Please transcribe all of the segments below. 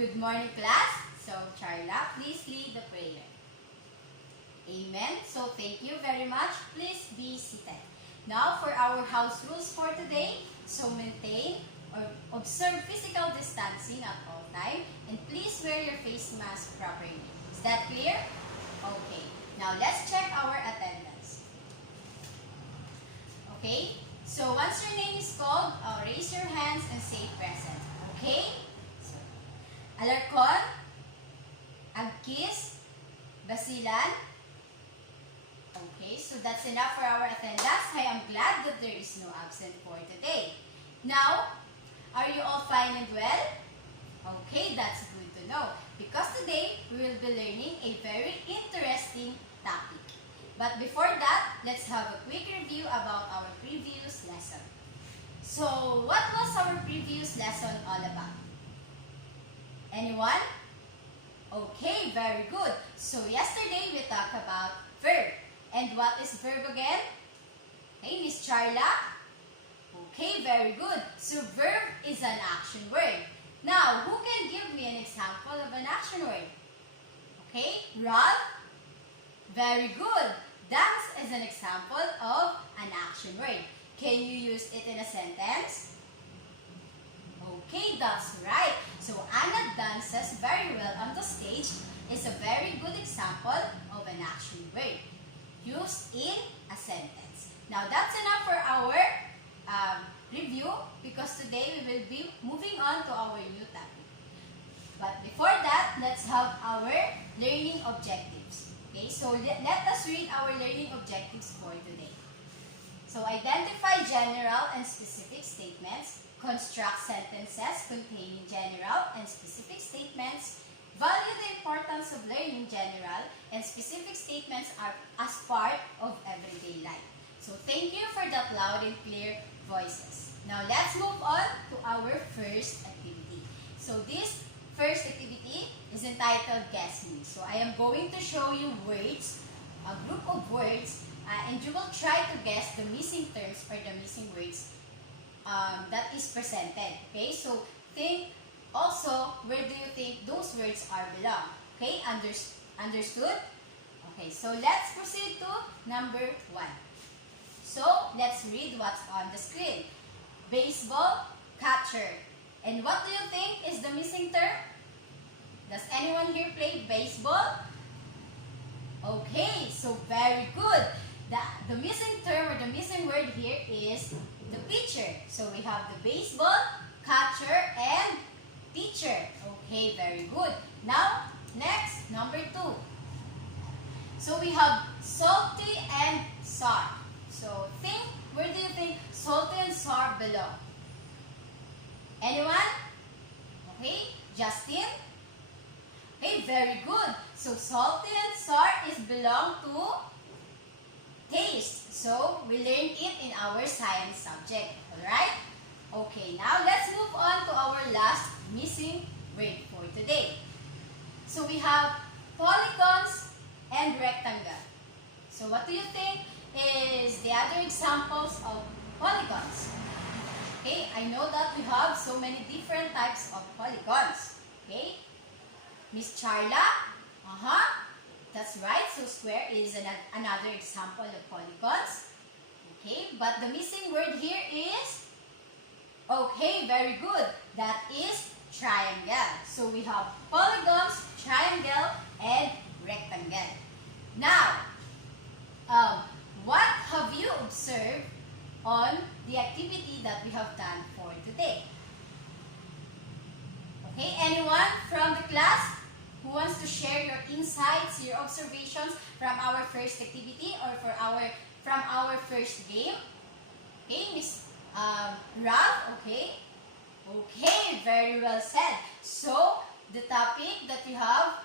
Good morning, class. So, Charla, please lead the prayer. Amen. So, thank you very much. Please be seated. Now, for our house rules for today. So, maintain or observe physical distancing at all time. And please wear your face mask properly. Is that clear? Okay. Now, let's check our attendance. Okay. So, once your name is called, raise your hands and say present. Okay? So, Alarcon, Agkis, Basilan. Okay, so that's enough for our attendance. I am glad that there is no absent for today. Now, are you all fine and well? Okay, that's good to know. Because today, we will be learning a very interesting topic. But before that, let's have a quick review about our previous lesson. So, what was our previous lesson all about? Anyone? Okay, very good. So, yesterday we talked about verb. And what is verb again? Hey, Miss Charla? Okay, very good. So, verb is an action word. Now, who can give me an example of an action word? Okay, Ralph? Very good. Dance is an example of an action word. Can you use it in a sentence? Okay, that's right. So, Anna dances very well on the stage is a very good example of an action word used in a sentence. Now, that's enough for our review because today we will be moving on to our new topic. But before that, let's have our learning objectives. Okay, so let us read our learning objectives for today. So, identify general and specific statements, construct sentences containing general and specific statements, value the importance of learning general and specific statements are as part of everyday life. So, thank you for that loud and clear voices. Now, let's move on to our first activity. So, this first activity is entitled Guess Me. So, I am going to show you words, a group of words, and you will try to guess the missing terms or the missing words that is presented. Okay, so think also where do you think those words are belong. Okay, understood? Okay, so let's proceed to number 1. So let's read what's on the screen. Baseball, catcher. And what do you think is the missing term? Does anyone here play baseball? Okay, so very good. The missing term or the missing word here is the pitcher. So we have the baseball, catcher, and pitcher. Okay, very good. Now, next, number 2. So we have salty and sour. So think, where do you think salty and sour belong? Anyone? Okay, Justin? Okay, very good. So salty and sour is belong to taste. So, we learned it in our science subject. Alright? Okay, now let's move on to our last missing word for today. So, we have polygons and rectangle. So, what do you think is the other examples of polygons? Okay, I know that we have so many different types of polygons. Okay? Miss Charla? That's right. So, square is another example of polygons. Okay, but the missing word here is, okay, very good. That is triangle. So, we have polygons, triangle, and rectangle. Now, what have you observed on the activity that we have done for today? Okay, anyone from the class who wants to share your insights, your observations from our first activity or from our first game? Okay, Miss Ralph, okay? Okay, very well said. So, the topic that we have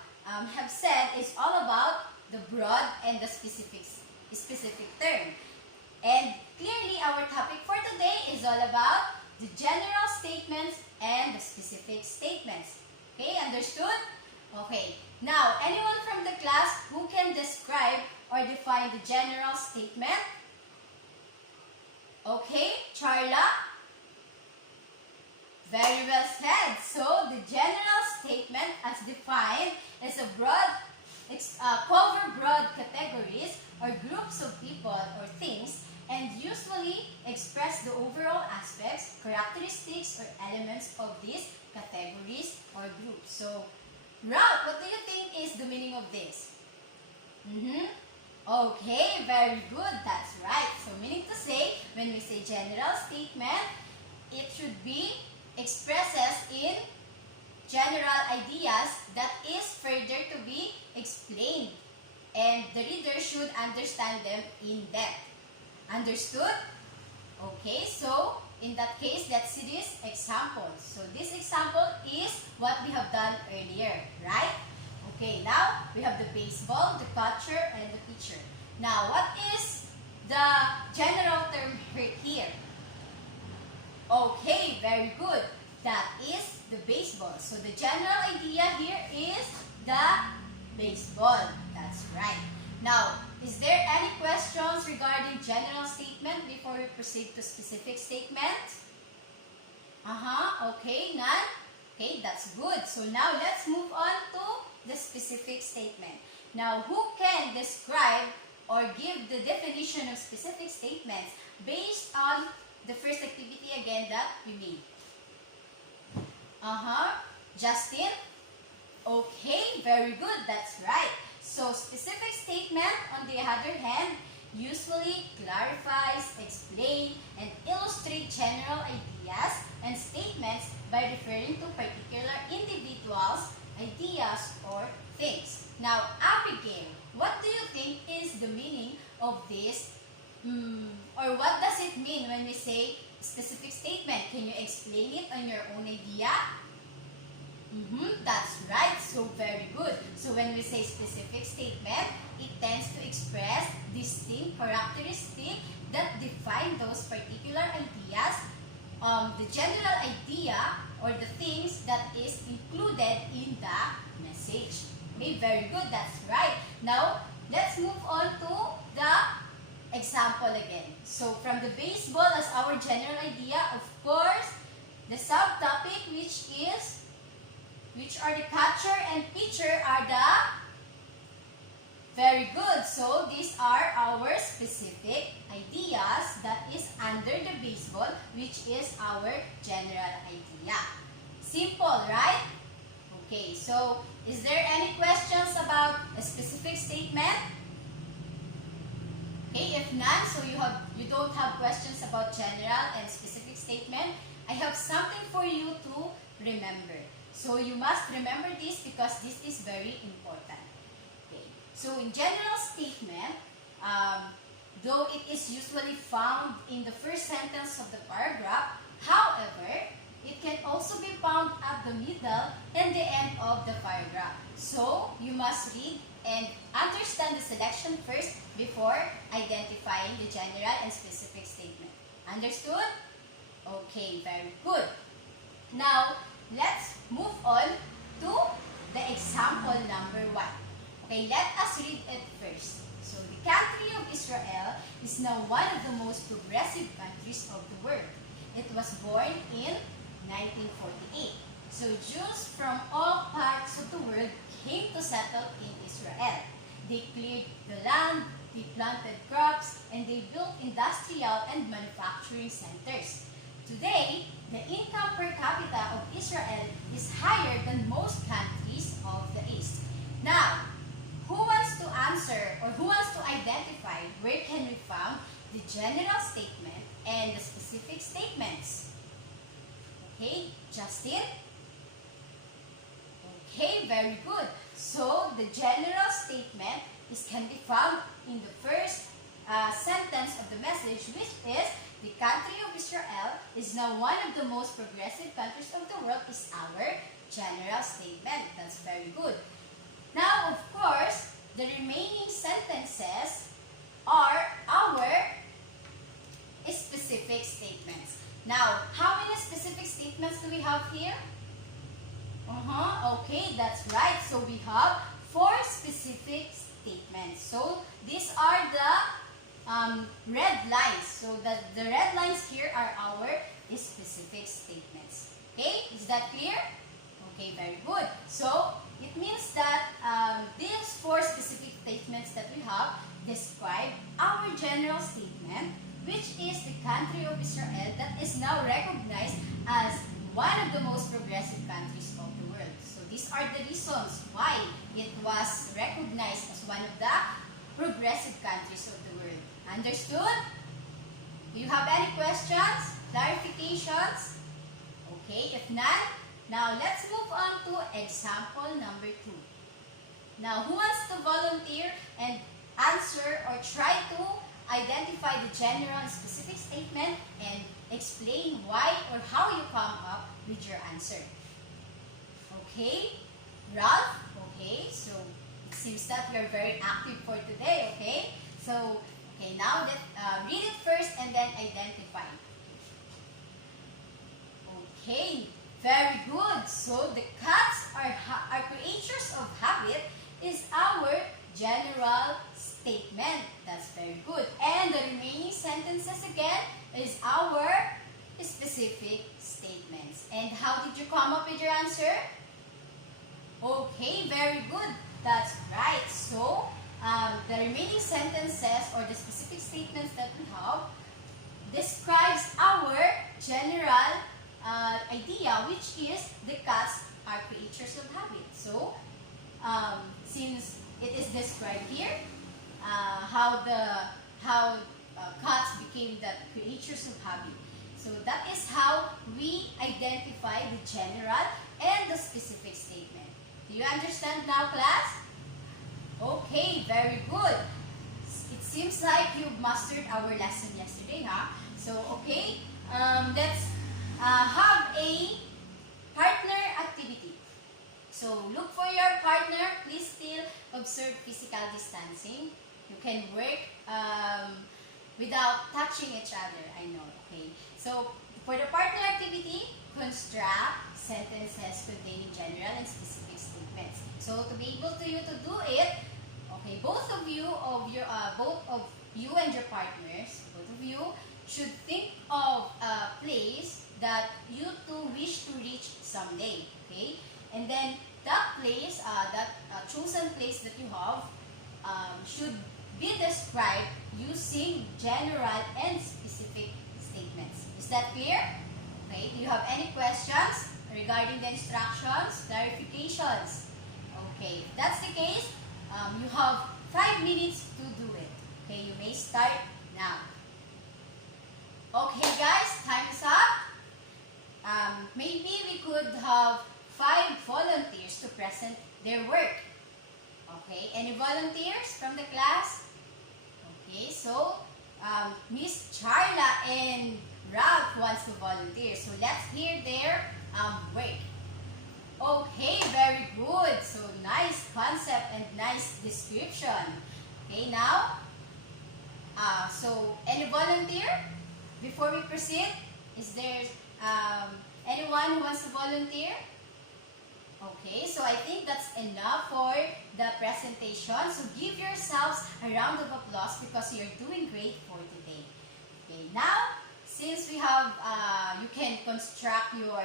said is all about the broad and the specific term. And clearly, our topic for today is all about the general statements and the specific statements. Okay, understood? Okay, now, anyone from the class who can describe or define the general statement? Okay, Charla? Very well said. So, the general statement cover broad categories or groups of people or things and usually express the overall aspects, characteristics, or elements of these categories or groups. So, Ralph, what do you think is the meaning of this? Okay, very good. That's right. So, meaning to say, when we say general statement, it should be expresses in general ideas that is further to be explained. And the reader should understand them in depth. Understood? Okay, so in that case, let's see this example. So this example is what we have done earlier, right? Okay, now we have the baseball, the catcher, and the pitcher. Now, what is the general term here? Okay, very good. That is the baseball. So the general idea here is the baseball. That's right. Now, is there any questions regarding general statement before we proceed to specific statement? Okay, none? Okay, that's good. So now let's move on to the specific statement. Now, who can describe or give the definition of specific statements based on the first activity again that we made? Justin? Okay, very good. That's right. So, specific statement, on the other hand, usually clarifies, explain, and illustrate general ideas and statements by referring to particular individuals, ideas, or things. Now, Abigail, what do you think is the meaning of this? Or what does it mean when we say specific statement? Can you explain it on your own idea? That's right. So, very good. So, when we say specific statement, it tends to express distinct characteristics that define those particular ideas, the general idea or the things that is included in the message. Okay, very good. That's right. Now, let's move on to the example again. So, from the baseball as our general idea, of course, the subtopic which are the catcher and pitcher are the very good. So, these are our specific ideas that is under the baseball, which is our general idea. Simple, right? Okay, so is there any questions about a specific statement? Okay, if none, so you don't have questions about general and specific statement, I have something for you to remember. So you must remember this because this is very important. Okay. So in general statement, though it is usually found in the first sentence of the paragraph, however, it can also be found at the middle and the end of the paragraph. So you must read and understand the selection first before identifying the general and specific statement. Understood? Okay, very good. Now, let's move on to the example number 1. Okay, let us read it first. So, the country of Israel is now one of the most progressive countries of the world. It was born in 1948. So, Jews from all parts of the world came to settle in Israel. They cleared the land, they planted crops, and they built industrial and manufacturing centers. Today, the income per capita of Israel is higher than most countries of the East. Now, who wants to answer or who wants to identify where can we find the general statement and the specific statements? Okay, Justin? Okay, very good. So, the general statement can be found in the first sentence of the message, which is, the country of Israel is now one of the most progressive countries of the world is our general statement. That's very good. Now, of course, the remaining sentences are our specific statements. Now, how many specific statements do we have here? Okay, that's right. So, we have 4 specific statements. So, these are the red lines. So, the red lines here are our specific statements. Okay, is that clear? Okay, very good. So, it means that describe our general statement, which is the country of Israel that is now recognized as one of the most progressive countries of the world. So these are the reasons why it was recognized as one of the progressive countries of the world. Understood? Do you have any questions? Clarifications? Okay, if none, now let's move on to example number 2. Now, who wants to volunteer and answer or try to identify the general and specific statement and explain why or how you come up with your answer? Okay, Ralph? Okay, so it seems that you're very active for today, okay? So, okay, now read it first and then identify. Okay, very good. So, the cats are creatures of habit is our general statement. That's very good. And the remaining sentences again is our specific statements. And how did you come up with your answer? Okay, very good. That's right. So, the remaining sentences or the specific statements that we have describes our general idea, which is the cats are creatures of habit. So, since it is described here, how cats became the creatures of habit. So that is how we identify the general and the specific statement. Do you understand now, class? Okay, very good. It seems like you've mastered our lesson yesterday, huh? So, okay, let's have a partner activity. So, look for your partner. Please still observe physical distancing. You can work without touching each other, I know, okay? So, for the partner activity, construct sentences containing general and specific statements. So, to be able to do it, okay, both of you and your partners, both of you should think of a place that you two wish to reach someday, okay? And then that place, chosen place that you have, should be described using general and specific statements. Is that clear? Okay, do you have any questions regarding the instructions, clarifications? Okay, if that's the case, you have 5 minutes to do it. Okay, you may start now. Okay guys, time is up. Maybe we could have 5 volunteers to present their work. Okay, any volunteers from the class? Okay, so Miss Charla and Ralph wants to volunteer. So let's hear their work. Okay, very good. So nice concept and nice description. Okay, now, so any volunteer? Before we proceed, is there anyone who wants to volunteer? Okay, so I think that's enough for the presentation. So give yourselves a round of applause because you're doing great for today. Okay, now, since we have, you can construct your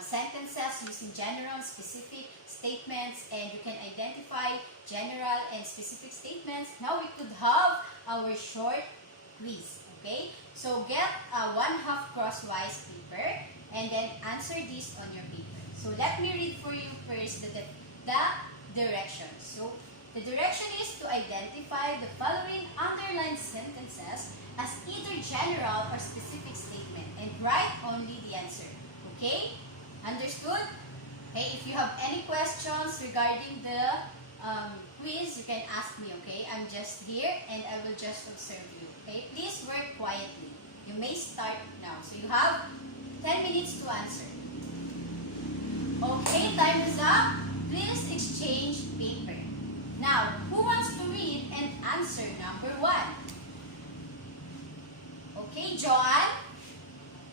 sentences using general, specific statements, and you can identify general and specific statements. Now we could have our short quiz. Okay, so get a 1/2 crosswise paper and then answer this on your paper. So let me read for you first the directions. So the direction is to identify the following underlined sentences as either general or specific statement and write only the answer. Okay? Understood? Okay, if you have any questions regarding the quiz, you can ask me, okay? I'm just here and I will just observe you. Okay? Please work quietly. You may start now. So you have 10 minutes to answer. Okay, time is up. Please exchange paper. Now, who wants to read and answer number 1? Okay, John.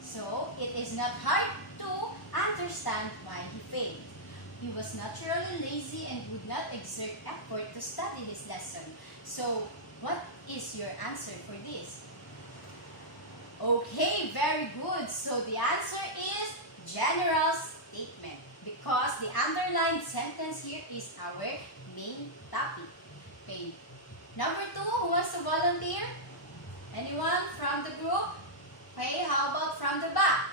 So, it is not hard to understand why he failed. He was naturally lazy and would not exert effort to study his lesson. So, what is your answer for this? Okay, very good. So, the answer is general statement because the underlined sentence here is our main topic. Okay. Number 2, who wants to volunteer? Anyone from the group? Okay, how about from the back?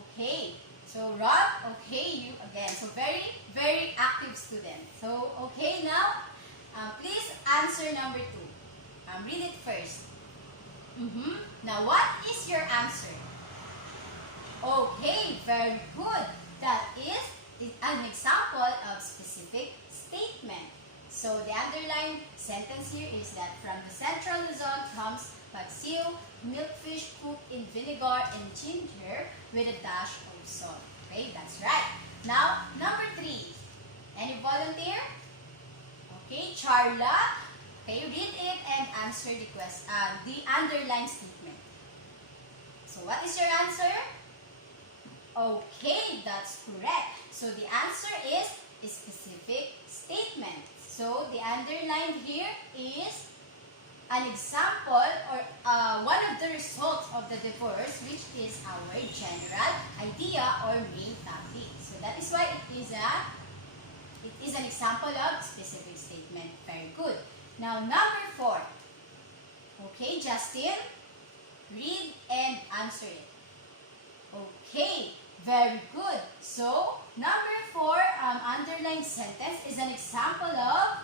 Okay, so Rob, okay, you again. So very, very active student. So, okay, now, please answer number 2. Read it first. Now, what is your answer? Okay, very good. That is an example of specific statement. So, the underlined sentence here is that from the central Luzon comes paksiw, milkfish cooked in vinegar and ginger with a dash of salt. Okay, that's right. Now, number 3. Any volunteer? Okay, Charla. Okay, read it and answer the underlined statement. So, what is your answer? Okay, that's correct. So, the answer is a specific statement. So, the underlined here is an example or one of the results of the divorce, which is our general idea or main topic. So, that is why it is an example of specific statement. Very good. Now, number 4. Okay, Justin, read and answer it. Okay, very good. So, number 4, underlined sentence is an example of,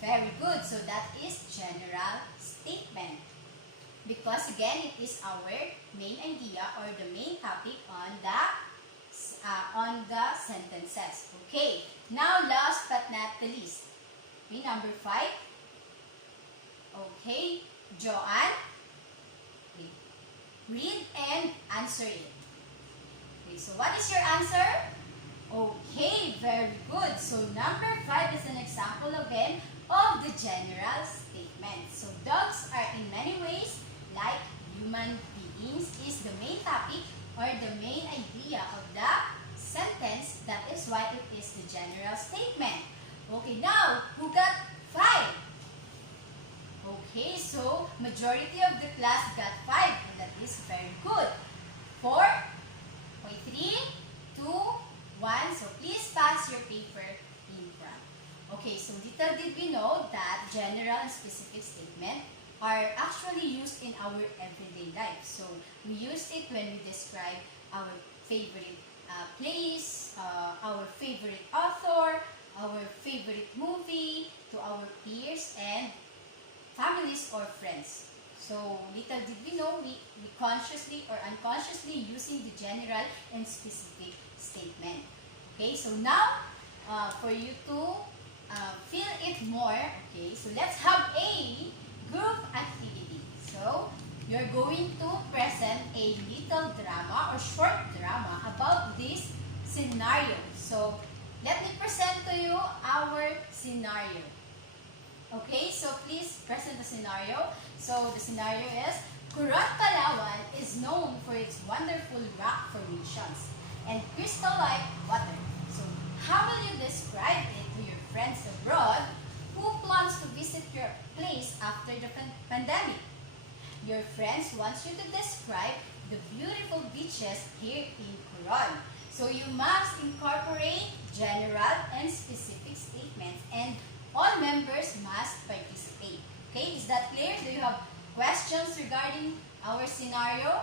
very good. So, that is general statement. Because again, it is our main idea or the main topic on the sentences. Okay, now last but not the least. Okay, number 5. Okay, Joanne, okay, read and answer it. Okay, so what is your answer? Okay, very good. So number 5 is an example again of the general statement. So dogs are in many ways like human beings is the main topic or the main idea of the sentence. That is why it is the general statement. Okay, now who got 5? Okay, so majority of the class got 5 and that is very good. 4, okay, 3, 2, 1. So please pass your paper in front. Okay, so little did we know that general and specific statement are actually used in our everyday life. So we use it when we describe our favorite place, our favorite author, our favorite movie, to our peers and families or friends. So little did we know, we consciously or unconsciously using the general and specific statement. Okay, so now for you to feel it more, okay, so let's have a group activity. So you're going to present a little drama or short drama about this scenario. So let me present to you our scenario. Okay, so please present the scenario. So the scenario is, Coron, Palawan is known for its wonderful rock formations and crystal-like water. So how will you describe it to your friends abroad who plans to visit your place after the pandemic? Your friends want you to describe the beautiful beaches here in Coron. So you must incorporate general and specific statements and all members must participate. Okay, is that clear? Do you have questions regarding our scenario?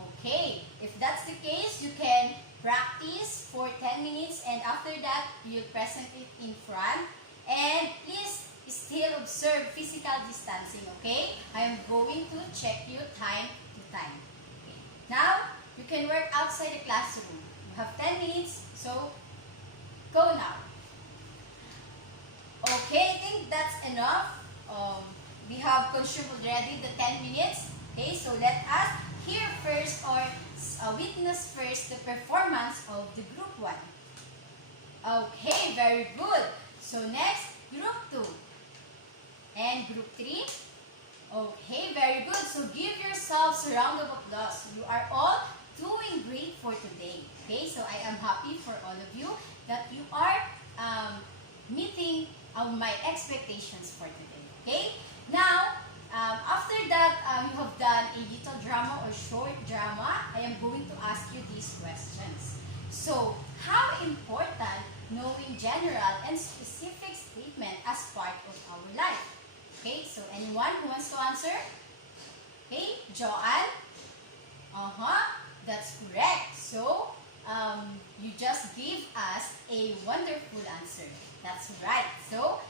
Okay, if that's the case, you can practice for 10 minutes and after that, you'll present it in front. And please still observe physical distancing, okay? I am going to check you time to time. Okay. Now, you can work outside the classroom. You have 10 minutes, so go now. Okay, I think that's enough. We have consumed already the 10 minutes. Okay, so let us hear first or witness first the performance of the group 1. Okay, very good. So next, group 2. And group 3. Okay, very good. So give yourselves a round of applause. You are all doing great for today. Okay, so I am happy for all of you that you are meeting my expectations for today. Okay? Now, after that you have done a little drama or short drama, I am going to ask you these questions. So, how important knowing general and specific statement as part of our life? Okay, so anyone who wants to answer? Okay, Joanne? That's correct. So, you just gave us a wonderful answer. That's right. So,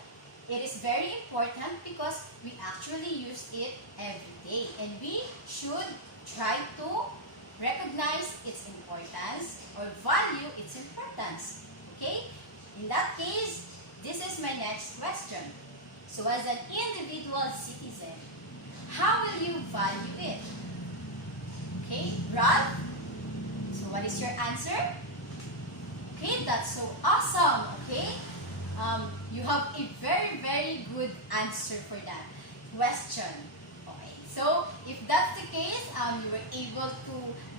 it is very important because we actually use it every day. And we should try to recognize its importance or value its importance. Okay? In that case, this is my next question. So, as an individual citizen, how will you value it? Okay, Ralph? So what is your answer? Okay, that's so awesome. Okay, you have a very, very good answer for that question. Okay, so if that's the case, you were able to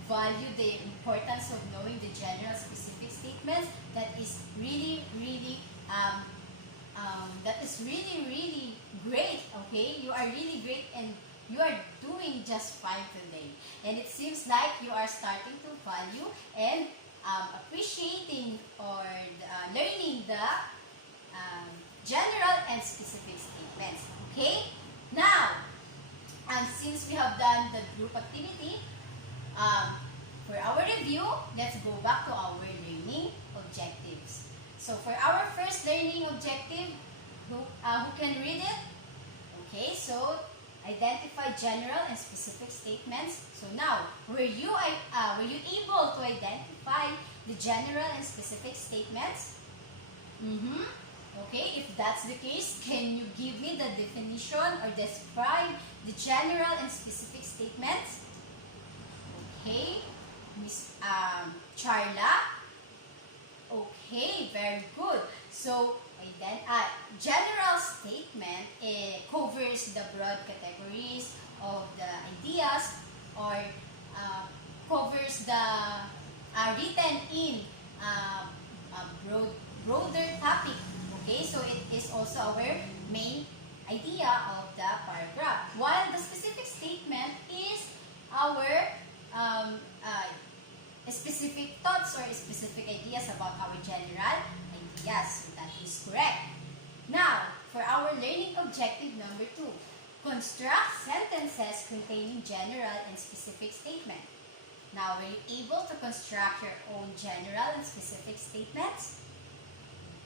value the importance of knowing the general specific statements. That is really, really, really great. Okay, you are really great and you are doing just fine today. And it seems like you are starting to value and appreciating or learning the general and specific statements. Okay? Now, since we have done the group activity, for our review, let's go back to our learning objectives. So for our first learning objective, who can read it? Okay, so identify general and specific statements. So now, were you able to identify the general and specific statements? Okay, if that's the case, can you give me the definition or describe the general and specific statements? Okay, Miss Charla. Okay, very good. So, general statement covers the broad categories of the ideas or covers the written in broader topic. Okay, so it is also our main idea of the paragraph. While the specific statement is our specific thoughts or specific ideas about our general ideas. So that is correct. Now, for our learning objective number 2, construct sentences containing general and specific statement. Now, were you able to construct your own general and specific statements?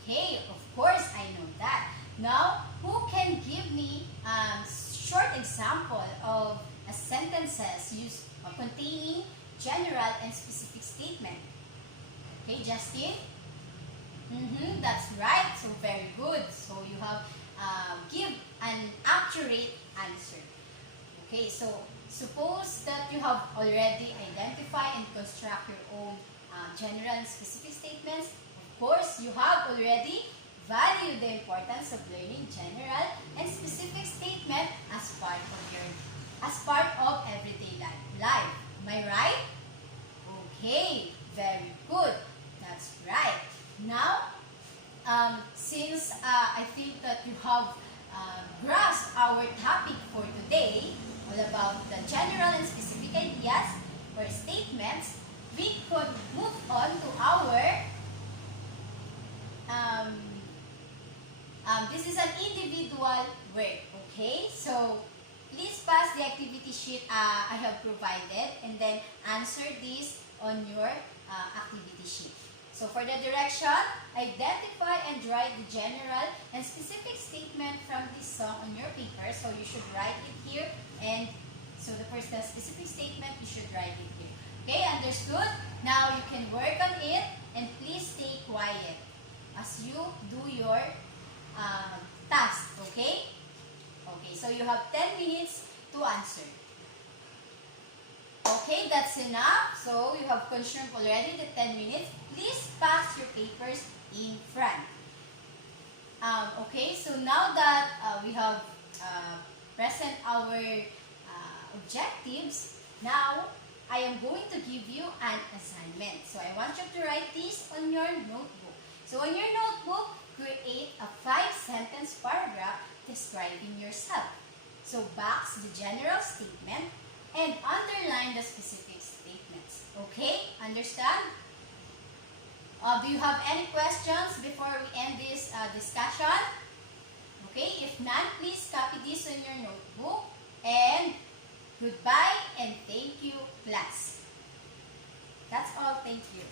Okay, of course, I know that. Now, who can give me a short example of sentences containing general and specific statement? Okay, Justin? That's right. So, very good. So, you have give an accurate answer. Okay, so suppose that you have already identified and construct your own general and specific statements. Of course, you have already valued the importance of learning general and specific statement as part of everyday life. Am I right? Okay, very good. That's right. Now, since I think that you have grasped our topic for today, all about the general and specific ideas or statements, we could move on to our, this is an individual work, okay? So, please pass the activity sheet I have provided and then answer this on your activity sheet. So for the direction, identify and write the general and specific statement from this song on your paper. So you should write it here, and so the specific statement, you should write it here. Okay, understood? Now you can work on it, and please stay quiet as you do your task, okay? Okay, so you have 10 minutes to answer. Okay, that's enough. So, you have consumed already the 10 minutes. Please pass your papers in front. Okay, so now that we have present our objectives, now I am going to give you an assignment. So, I want you to write this on your notebook. So, on your notebook, create a 5-sentence paragraph describing yourself. So, box the general statement and underline the specific statements. Okay? Understand? Do you have any questions before we end this discussion? Okay? If man, please copy this on your notebook. And goodbye and thank you, class. That's all. Thank you.